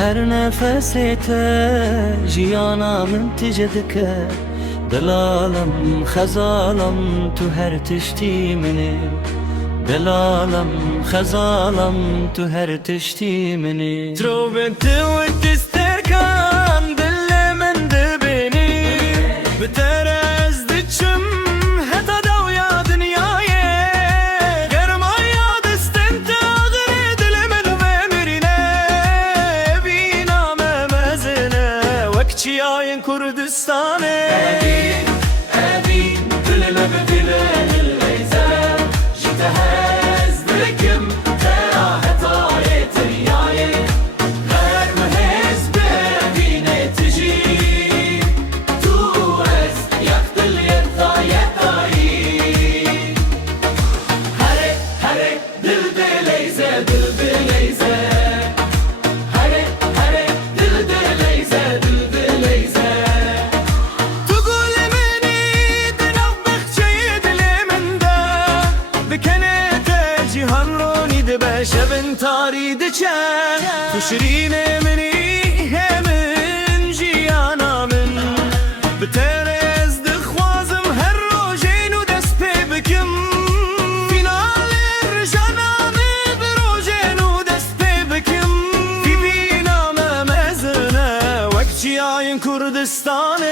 هر نفسیت جیانا من تجدك دلالم خزالم تو هر تشتی منی دلالم خزالم تو هر تشتی منی ترو بنت و تستركان دل من دبني بترز دچم هتا دو يا دنياي غير ما ياد استنتاغ دل من ومرنا بينا ممزنا وكتشي عين كردستان أبي دلنا بدلنا الليزان جتهز دلكم ترى هتاي ترياي غير مهز ببينا تجي تورس يقتل يتاي هري هري دل دليزة دل دليزة هري هري دل دليزة دل دليزة تقول مني تنبخ شي دلي من دا بكنت الجهان روني دبش بنت عريدك تشرين مني همن جيانا من بترز دخوازم هر روجين ودست بكم فينال الرجانا بروجين ودست بكم في بينا ممزنا وقت عين كردستان